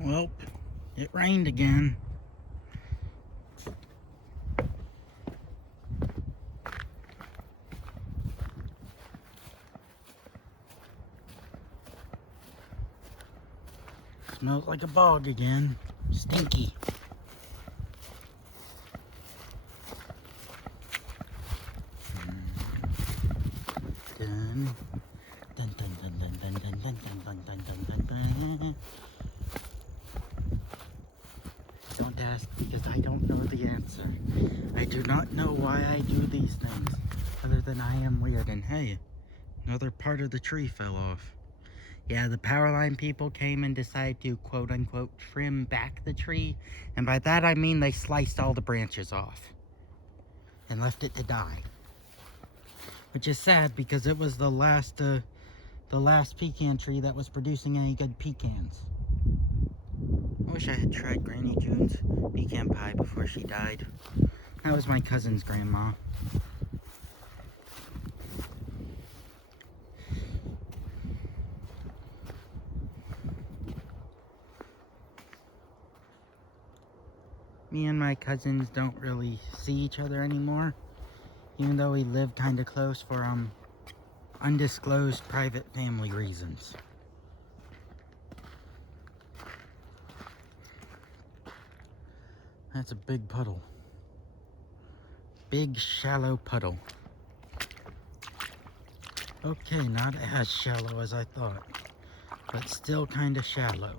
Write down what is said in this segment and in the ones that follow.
Well, it rained again. Smells like a bog again. Stinky. Dun, dun, dun, dun, dun, dun, dun, dun, dun, dun, dun, dun, dun. Don't ask because I don't know the answer. I do not know why I do these things, other than I am weird. And hey, another part of the tree fell off. Yeah, the power line people came and decided to quote-unquote trim back the tree, and by that I mean they sliced all the branches off and left it to die. Which is sad because it was the last pecan tree that was producing any good pecans. I wish I had tried Granny June's pecan pie before she died. That was my cousin's grandma. Me and my cousins don't really see each other anymore, even though we live kind of close for undisclosed private family reasons. That's a big puddle. Big shallow puddle. Okay, not as shallow as I thought, but still kind of shallow.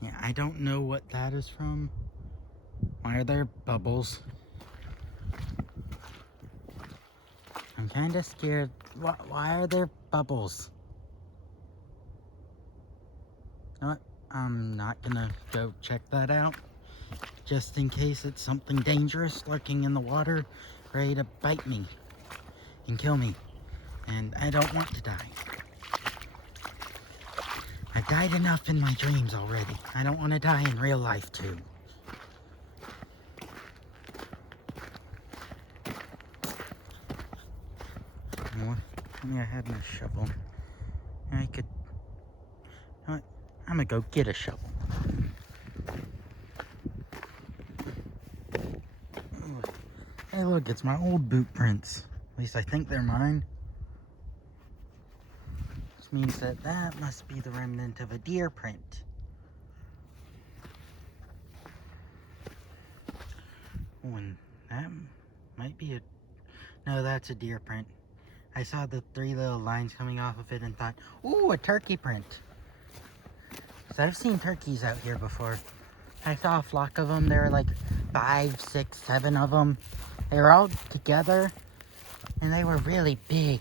Yeah, I don't know what that is from. Why are there bubbles? I'm kind of scared. Why are there bubbles? You know what? I'm not gonna go check that out. Just in case it's something dangerous lurking in the water, ready to bite me and kill me. And I don't want to die. I've died enough in my dreams already. I don't want to die in real life too. I had my shovel. I could... You know what? I'm gonna go get a shovel. Hey look, it's my old boot prints. At least I think they're mine. Which means that that must be the remnant of a deer print. Oh, and that might be a... No, that's a deer print. I saw the 3 little lines coming off of it and thought, ooh, a turkey print. So I've seen turkeys out here before. I saw a flock of them. There were like 5, 6, 7 of them. They were all together and they were really big.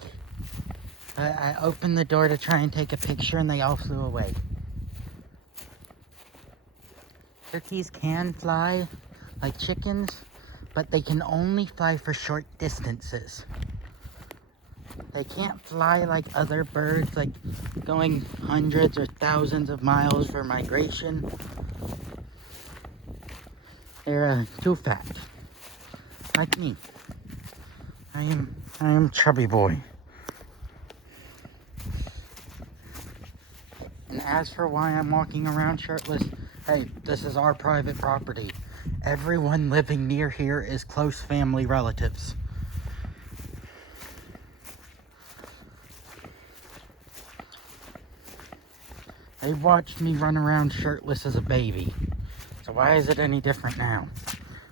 I opened the door to try and take a picture and they all flew away. Turkeys can fly like chickens, but they can only fly for short distances. They can't fly like other birds, like going hundreds or thousands of miles for migration. They're too fat, like me. I am chubby boy. And as for why I'm walking around shirtless, hey, this is our private property. Everyone living near here is close family relatives. They watched me run around shirtless as a baby. So why is it any different now?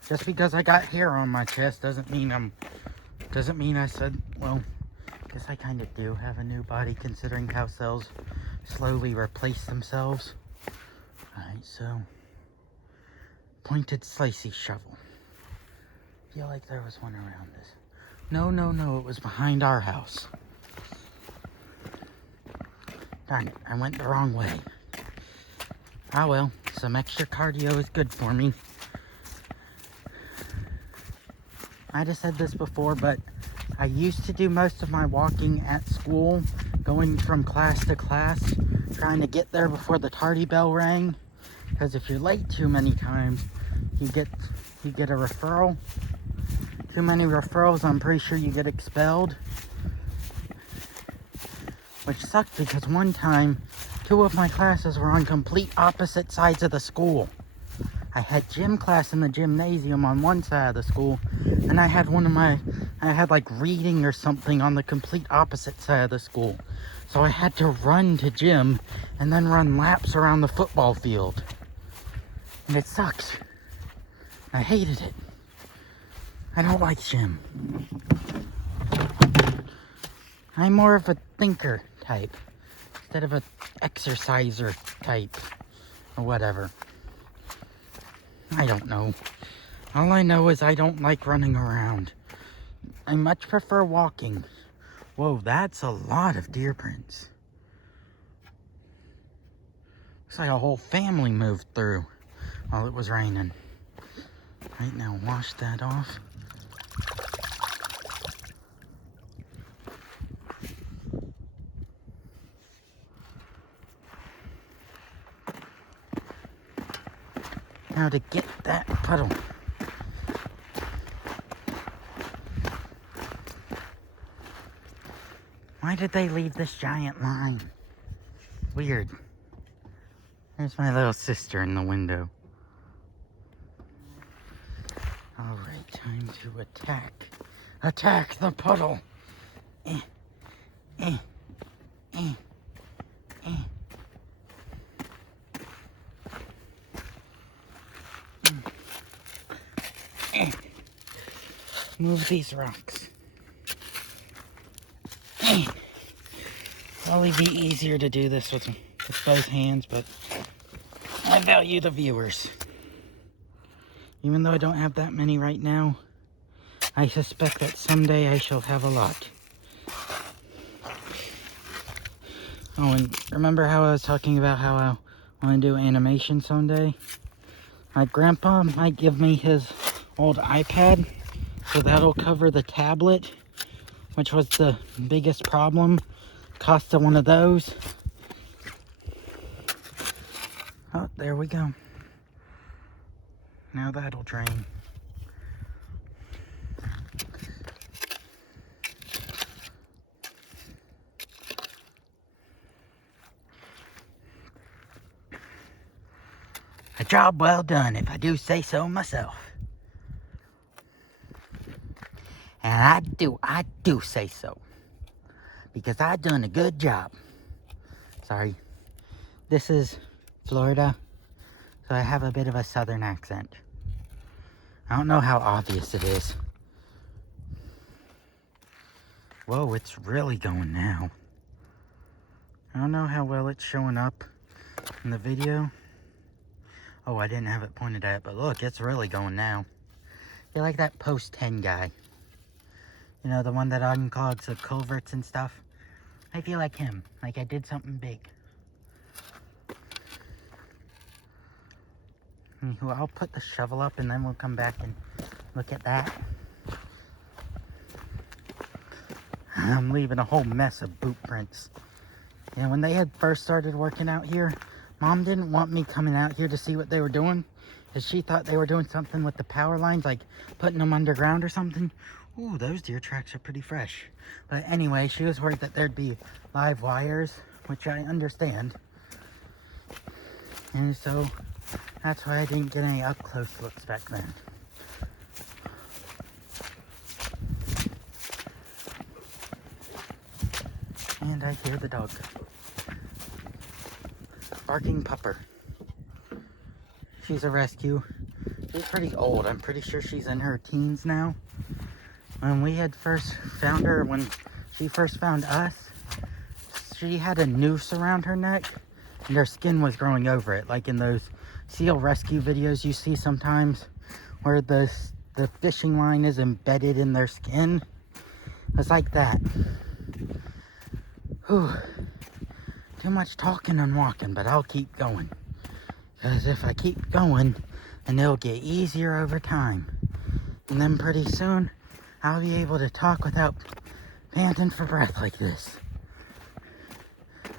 Just because I got hair on my chest doesn't mean I said, well, I guess I kind of do have a new body considering how cells slowly replace themselves. Alright, so pointed slicey shovel. Feel like there was one around this. No, it was behind our house. Darn it, I went the wrong way. Ah well, some extra cardio is good for me. Might have said this before, but I used to do most of my walking at school, going from class to class, trying to get there before the tardy bell rang. Because if you're late too many times, you get a referral too many referrals, I'm pretty sure you get expelled. Which sucked because one time, 2 of my classes were on complete opposite sides of the school. I had gym class in the gymnasium on one side of the school, and I had like reading or something on the complete opposite side of the school. So I had to run to gym and then run laps around the football field. And it sucked. I hated it. I don't like gym. I'm more of a thinker type instead of a exerciser type or whatever. I don't know. All I know is I don't like running around. I much prefer walking. Whoa, that's a lot of deer prints. Looks like a whole family moved through while it was raining. Right now, wash that off. Now to get that puddle. Why did they leave this giant line? Weird. There's my little sister in the window. Alright, time to attack. Attack the puddle! Eh, eh, eh, eh. Move these rocks. Probably be easier to do this with both hands, but I value the viewers. Even though I don't have that many right now, I suspect that someday I shall have a lot. Oh, and remember how I was talking about how I want to do animation someday? My grandpa might give me his old iPad, so that'll cover the tablet, which was the biggest problem. Cost of one of those. Oh, there we go. Now that'll drain. A job well done, if I do say so myself. And I do say so. Because I done a good job. Sorry. This is Florida, so I have a bit of a southern accent. I don't know how obvious it is. Whoa, it's really going now. I don't know how well it's showing up in the video. Oh, I didn't have it pointed at, but look, it's really going now. You're like that post 10 guy. You know, the one that unclogs the culverts and stuff. I feel like him, like I did something big. Anywho, I'll put the shovel up and then we'll come back and look at that. I'm leaving a whole mess of boot prints. And when they had first started working out here, Mom didn't want me coming out here to see what they were doing, because she thought they were doing something with the power lines, like putting them underground or something. Ooh, those deer tracks are pretty fresh. But anyway, she was worried that there'd be live wires, which I understand. And so that's why I didn't get any up close looks back then. And I hear the dog. Barking Pupper. She's a rescue. She's pretty old. I'm pretty sure she's in her teens now. When we had first found her, when she first found us, she had a noose around her neck and her skin was growing over it, like in those seal rescue videos you see sometimes where the fishing line is embedded in their skin. It's like that. Whew. Too much talking and walking, but I'll keep going. Because if I keep going, then it'll get easier over time. And then pretty soon, I'll be able to talk without panting for breath like this.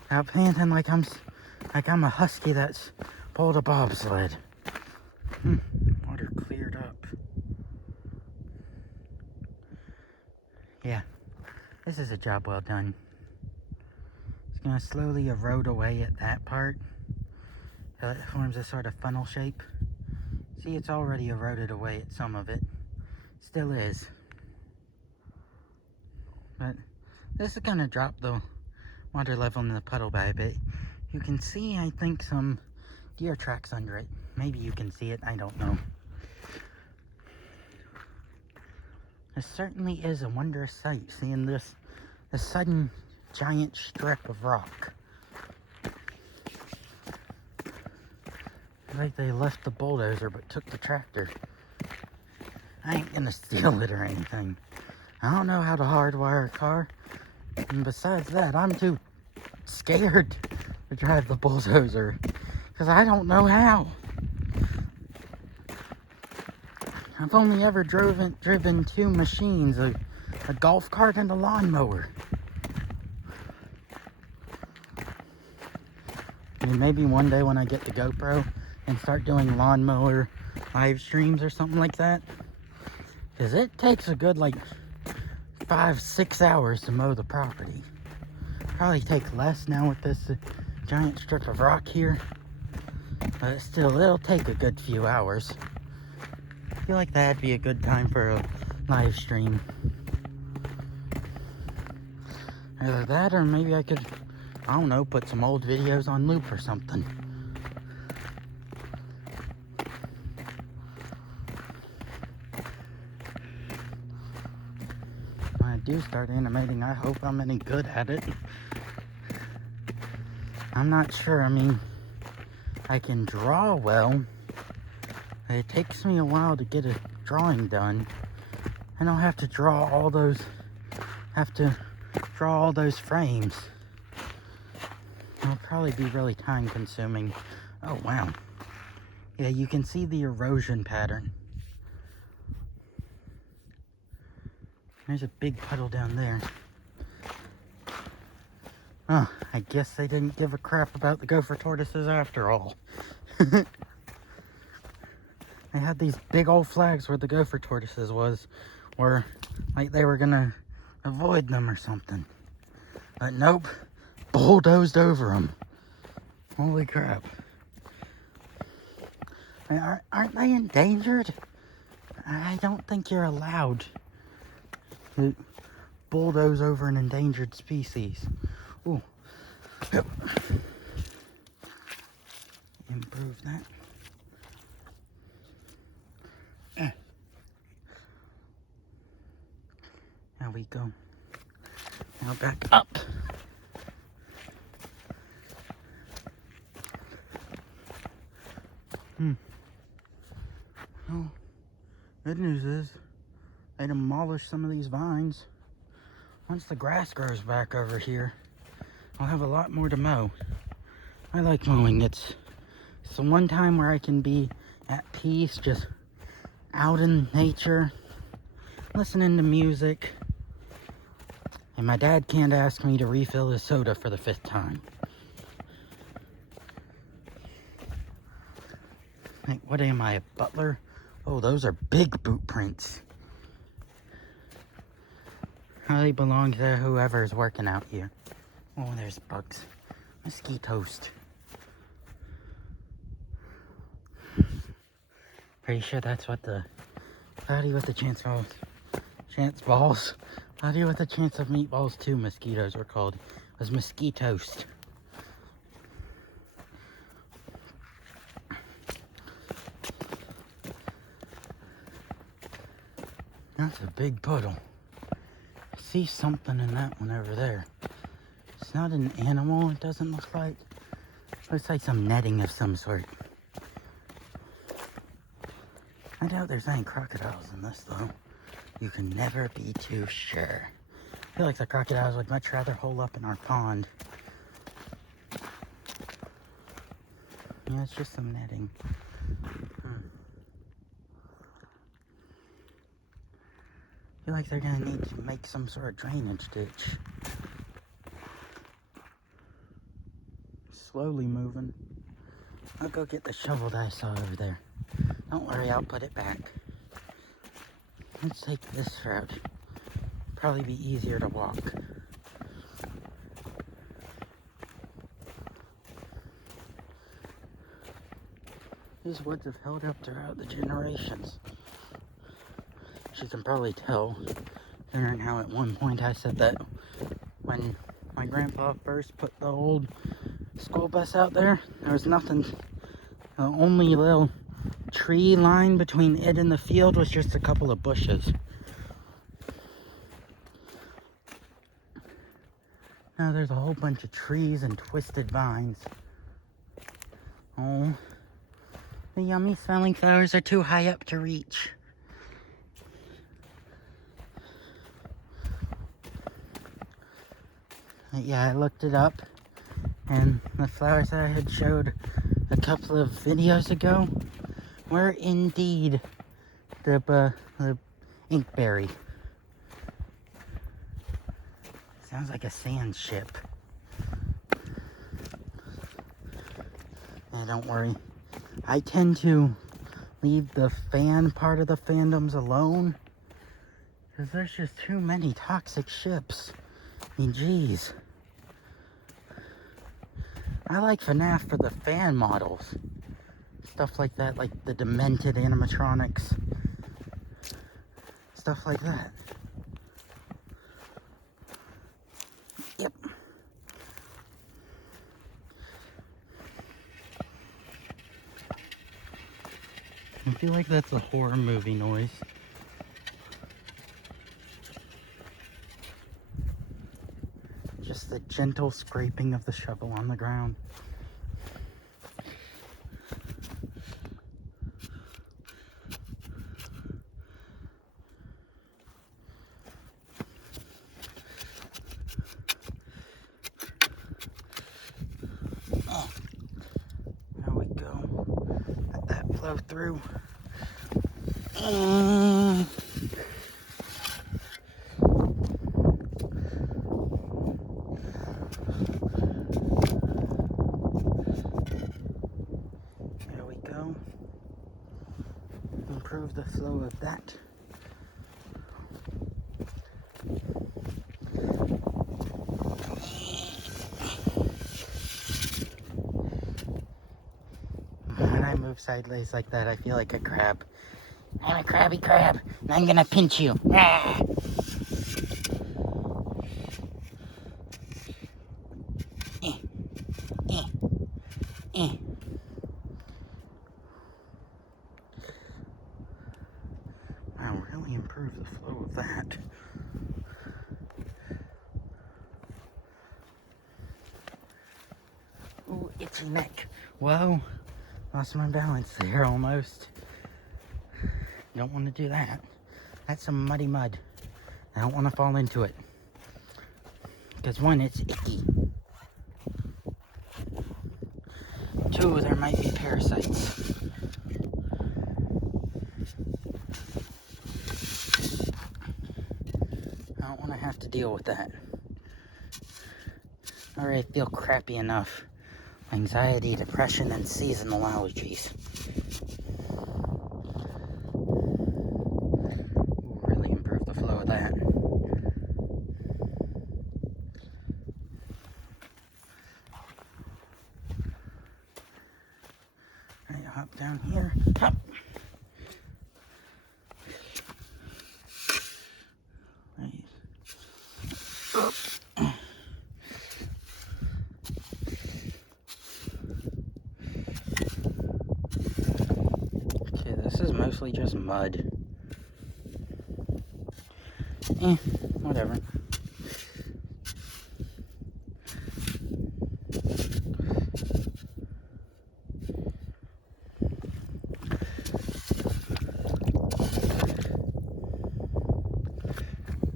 Without panting like I'm a husky that's pulled a bobsled. Water cleared up. Yeah, this is a job well done. It's going to slowly erode away at that part. So it forms a sort of funnel shape. See, it's already eroded away at some of it. Still is. But this is going to drop the water level in the puddle by a bit. You can see, I think, some deer tracks under it. Maybe you can see it, I don't know. It certainly is a wondrous sight, seeing this sudden giant strip of rock. Like they left the bulldozer but took the tractor. I ain't gonna steal it or anything. I don't know how to hardwire a car. And besides that, I'm too scared to drive the bulldozer. Because I don't know how. I've only ever driven two machines, a golf cart and a lawnmower. I mean, maybe one day when I get the GoPro and start doing lawnmower live streams or something like that. Because it takes a good, like, 5-6 hours to mow the property. Probably take less now with this giant strip of rock here. But still, it'll take a good few hours. I feel like that'd be a good time for a live stream. Either that, or maybe I could, I don't know, put some old videos on loop or something. When I do start animating, I hope I'm any good at it. I'm not sure. I mean, I can draw well. It takes me a while to get a drawing done. I don't have to draw all those frames. It'll probably be really time consuming. Oh wow. Yeah, you can see the erosion pattern. There's a big puddle down there. Oh, I guess they didn't give a crap about the gopher tortoises after all. They had these big old flags where the gopher tortoises was, or like they were gonna avoid them or something. But nope, bulldozed over them. Holy crap. I mean, aren't they endangered? I don't think you're allowed to bulldoze over an endangered species. Ooh. Yep. Improve that. There we go. Now back up. Well, good news is they demolished some of these vines. Once the grass grows back over here, I'll have a lot more to mow. I like mowing. It's the one time where I can be at peace, just out in nature, listening to music. And my dad can't ask me to refill his soda for the 5th time. Like, what am I, a butler? Oh, those are big boot prints. They belong to whoever's working out here. Oh, there's bugs. Mosquitoes. Pretty sure that's what the cloudy with a chance of balls. Cloudy with a chance of meatballs 2 mosquitoes were called. It was mosquitoes. That's a big puddle. I see something in that one over there. It's not an animal, it doesn't look like. It looks like some netting of some sort. I doubt there's any crocodiles in this though. You can never be too sure. I feel like the crocodiles would much rather hole up in our pond. Yeah, it's just some netting. I feel like they're gonna need to make some sort of drainage ditch. Slowly moving. I'll go get the shovel that I saw over there. Don't worry, I'll put it back. Let's take this route. probably be easier to walk. These woods have held up throughout the generations. As you can probably tell, hearing how at one point I said that when my grandpa first put the old school bus out there, there was nothing. The only little tree line between it and the field was just a couple of bushes. Now there's a whole bunch of trees and twisted vines. Oh, the yummy smelling flowers are too high up to reach. Yeah, I looked it up, and the flowers that I had showed a couple of videos ago were indeed the inkberry. Sounds like a sand ship. And don't worry, I tend to leave the fan part of the fandoms alone, because there's just too many toxic ships. I mean, geez. I like FNAF for the fan models. Stuff like that, like the demented animatronics. Stuff like that. Yep. I feel like that's a horror movie noise. Just the gentle scraping of the shovel on the ground. There we go. Let that flow through. There we go. Improve the flow of that. When I move sideways like that, I feel like a crab. I'm a crabby crab, and I'm gonna pinch you. Ah! I'll really improve the flow of that. Ooh, itchy neck. Whoa, lost my balance there almost. Don't want to do that. That's some muddy mud. I don't want to fall into it. Because one, it's icky. Two, there might be parasites. I don't want to have to deal with that. I already feel crappy enough. Anxiety, depression, and seasonal allergies. Really improve the flow of that. Alright, hop down here. Hop! Right. Okay, this is mostly just mud. Whatever.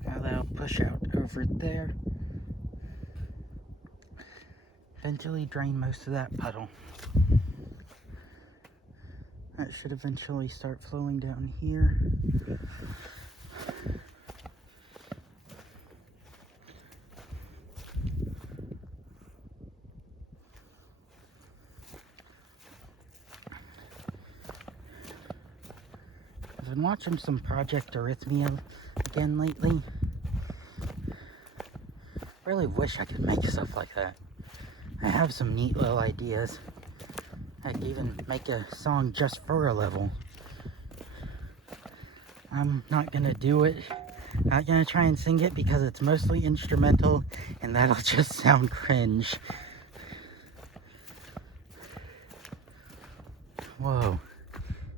Now that'll push out over there. Eventually drain most of that puddle. That should eventually start flowing down here. I've been watching some Project Arrhythmia again lately, really wish I could make stuff like that. I have some neat little ideas. I could even make a song just for a level. I'm not gonna do it. Not gonna try and sing it because it's mostly instrumental and that'll just sound cringe. Whoa.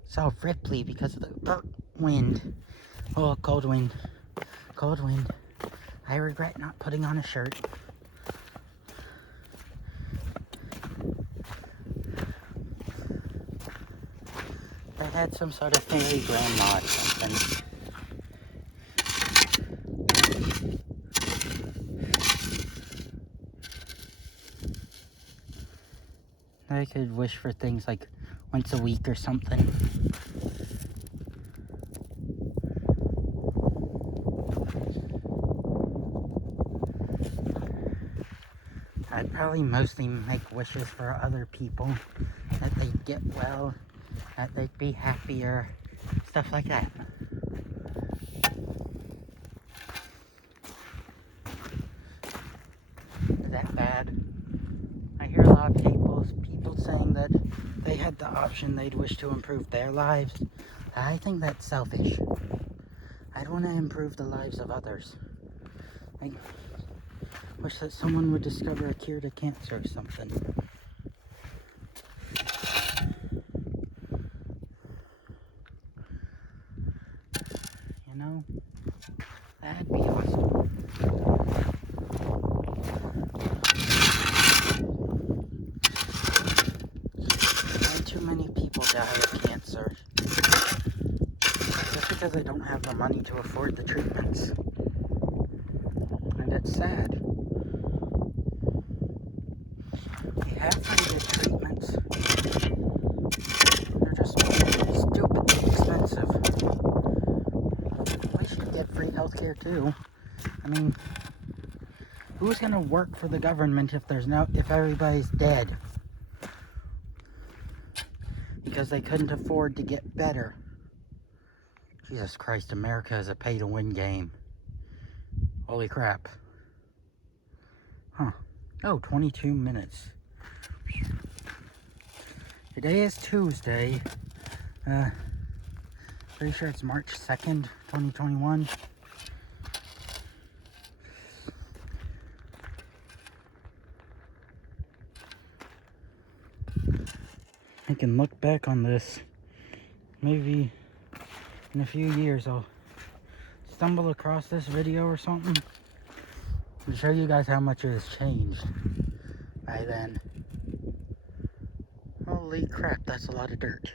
It's all ripply because of the wind. Oh, cold wind. Cold wind. I regret not putting on a shirt. I had some sort of fairy grandma or something. I could wish for things like once a week or something. I'd probably mostly make wishes for other people, that they'd get well, that they'd be happier, stuff like that. Is that bad? I hear a lot of people saying that they had the option, they'd wish to improve their lives. I think that's selfish. I'd want to improve the lives of others. I wish that someone would discover a cure to cancer or something. You know? That'd be awesome. Way too many people die of cancer. Just because they don't have the money to afford the treatments. And it's sad. We have pretty good treatments. They're just stupidly expensive. We should get free healthcare too. I mean, who's gonna work for the government if everybody's dead? Because they couldn't afford to get better. Jesus Christ, America is a pay-to-win game. Holy crap. Huh. Oh, 22 minutes. Today is Tuesday. Pretty sure it's March 2nd, 2021. I can look back on this. Maybe in a few years I'll stumble across this video or something and show you guys how much it has changed by then. Holy crap, that's a lot of dirt.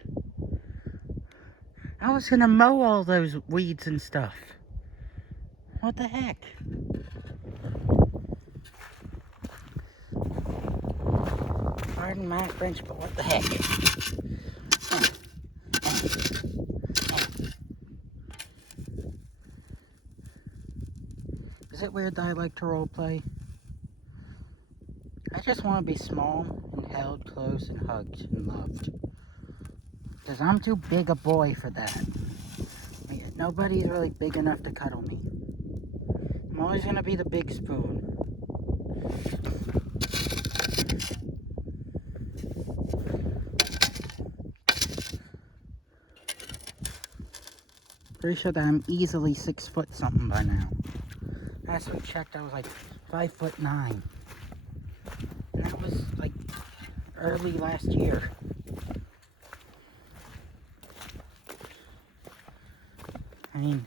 I was gonna mow all those weeds and stuff. What the heck? Pardon my French, but what the heck? Is it weird that I like to roleplay? I just want to be small and held close and hugged and loved. Because I'm too big a boy for that. Nobody's really big enough to cuddle me. I'm always going to be the big spoon. Pretty sure that I'm easily 6 foot something by now. Last we checked, I was like 5'9". And that was like early last year. I mean,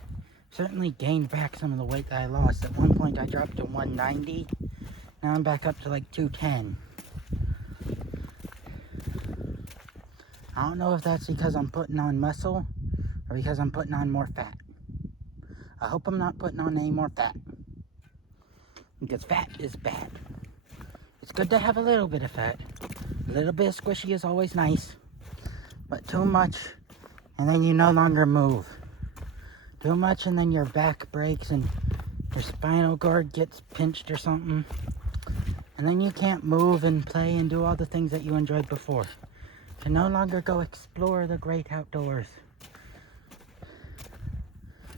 certainly gained back some of the weight that I lost. At one point I dropped to 190. Now I'm back up to like 210. I don't know if that's because I'm putting on muscle or because I'm putting on more fat. I hope I'm not putting on any more fat. Because fat is bad. It's good to have a little bit of fat. A little bit of squishy is always nice. But too much, and then you no longer move. Too much, and then your back breaks and your spinal cord gets pinched or something. And then you can't move and play and do all the things that you enjoyed before. You can no longer go explore the great outdoors.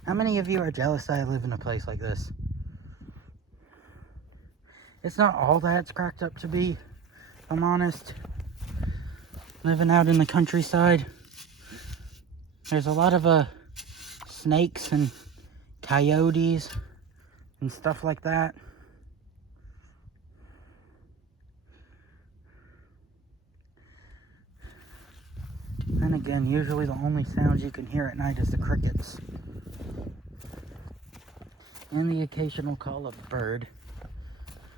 How many of you are jealous that I live in a place like this? It's not all that it's cracked up to be, if I'm honest. Living out in the countryside, there's a lot of snakes and coyotes and stuff like that. And again, usually the only sounds you can hear at night is the crickets. And the occasional call of a bird.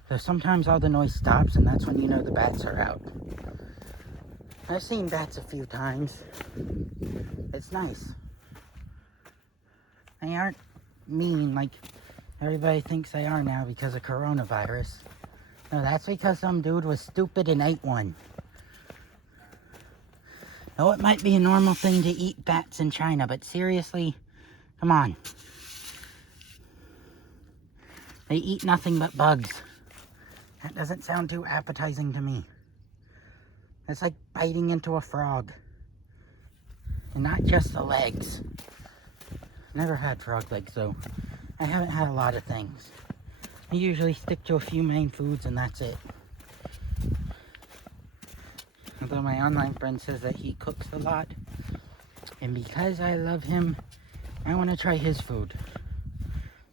So sometimes all the noise stops, and that's when you know the bats are out. I've seen bats a few times. It's nice. They aren't mean like everybody thinks they are now because of coronavirus. No, that's because some dude was stupid and ate one. Oh, it might be a normal thing to eat bats in China, but seriously, come on. They eat nothing but bugs. That doesn't sound too appetizing to me. It's like biting into a frog. And not just the legs. Never had frog legs, though. I haven't had a lot of things. I usually stick to a few main foods and that's it. Although my online friend says that he cooks a lot. And because I love him, I want to try his food.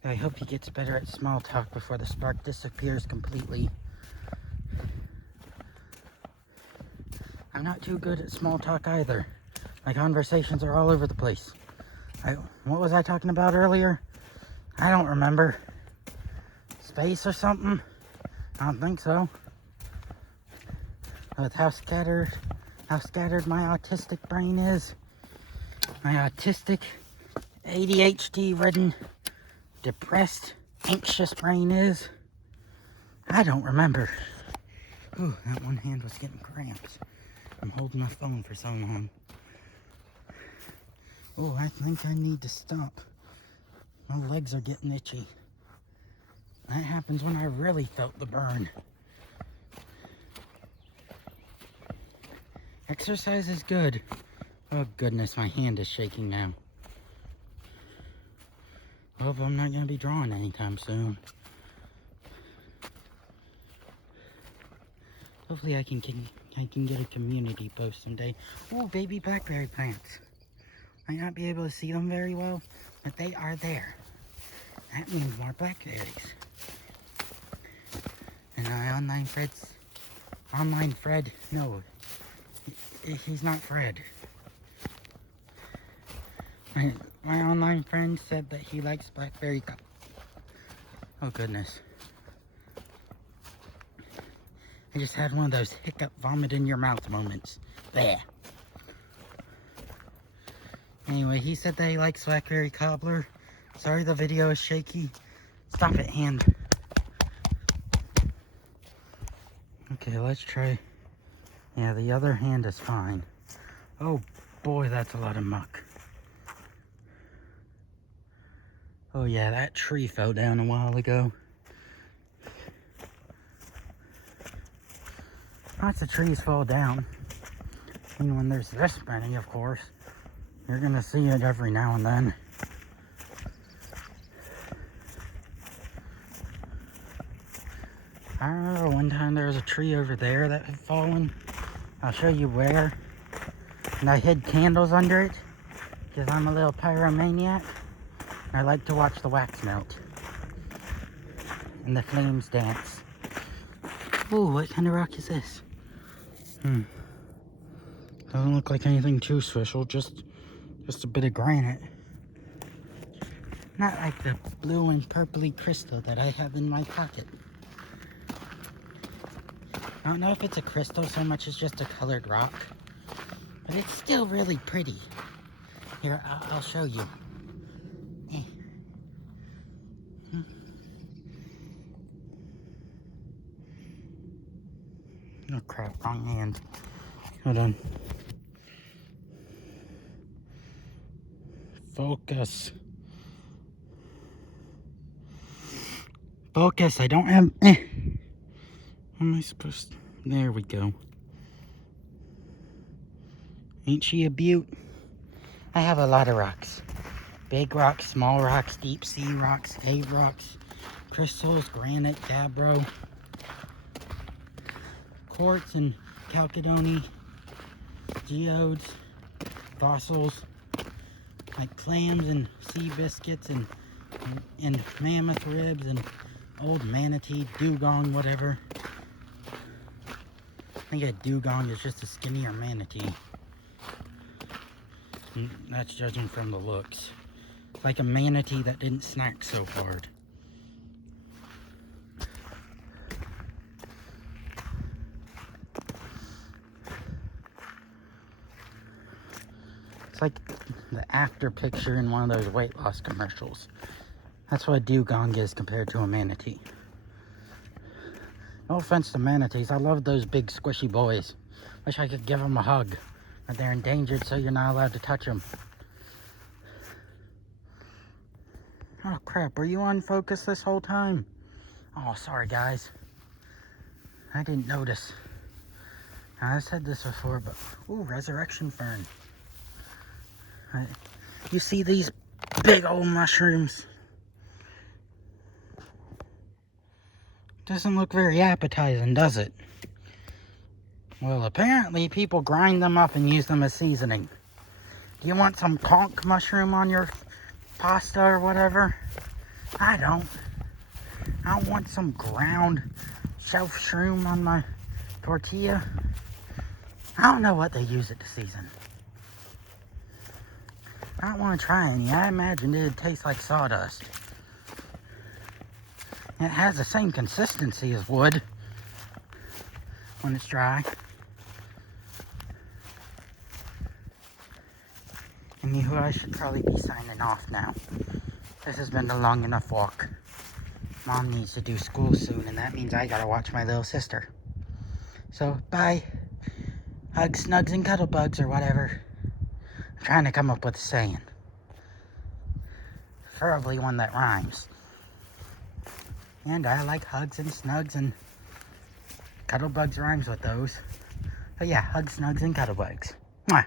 I hope he gets better at small talk before the spark disappears completely. I'm not too good at small talk either. My conversations are all over the place. What was I talking about earlier? I don't remember. Space or something? I don't think so. With how scattered my autistic brain is. My autistic, ADHD-ridden, depressed, anxious brain is. I don't remember. Ooh, that one hand was getting cramped. I'm holding my phone for so long. Oh, I think I need to stop. My legs are getting itchy. That happens when I really felt the burn. Exercise is good. Oh goodness, my hand is shaking now. Hope I'm not going to be drawing anytime soon. Hopefully I can get a community post someday. Oh, baby blackberry plants. Might not be able to see them very well, but they are there. That means more blackberries. And my he's not Fred. My online friend said that he likes blackberry cup. Oh goodness. I just had one of those hiccup vomit in your mouth moments. There. Anyway, he said that he likes blackberry cobbler. Sorry the video is shaky. Stop it, hand. Okay, let's try. Yeah, the other hand is fine. Oh boy, that's a lot of muck. Oh yeah, that tree fell down a while ago. Lots of trees fall down. And when there's this many, of course, you're gonna see it every now and then. I remember one time there was a tree over there that had fallen. I'll show you where. And I hid candles under it because I'm a little pyromaniac. And I like to watch the wax melt and the flames dance. Ooh, what kind of rock is this? Doesn't look like anything too special, just a bit of granite. Not like the blue and purpley crystal that I have in my pocket. I don't know if it's a crystal so much as just a colored rock, but it's still really pretty. Here, I'll show you. Oh crap, wrong hand. Hold on. Focus. Focus, I don't have... How am I supposed to... There we go. Ain't she a beaut? I have a lot of rocks. Big rocks, small rocks, deep sea rocks, cave rocks, crystals, granite, gabbro. quartz and chalcedony, geodes, fossils, like clams and sea biscuits and mammoth ribs and old manatee, dugong, whatever. I think a dugong is just a skinnier manatee. And that's judging from the looks. Like a manatee that didn't snack so hard. It's like the after picture in one of those weight loss commercials. That's what a dugong is compared to a manatee. No offense to manatees, I love those big squishy boys. Wish I could give them a hug, but they're endangered, so you're not allowed to touch them. Oh crap, were you on focus this whole time? Oh, sorry guys. I didn't notice. I've said this before, but ooh, resurrection fern. You see these big old mushrooms? Doesn't look very appetizing, does it? Well, apparently people grind them up and use them as seasoning. Do you want some conch mushroom on your pasta or whatever? I don't. I don't want some ground shelf shroom on my tortilla. I don't know what they use it to season. I don't want to try any. I imagined it'd taste like sawdust. It has the same consistency as wood when it's dry. Anywho, I should probably be signing off now. This has been a long enough walk. Mom needs to do school soon, and that means I gotta watch my little sister. So, bye. Hugs, snugs, and cuddle bugs, or whatever. I'm trying to come up with a saying. Preferably one that rhymes. And I like hugs and snugs, and cuddle bugs rhymes with those. But yeah, hugs, snugs, and cuddle bugs. Mwah.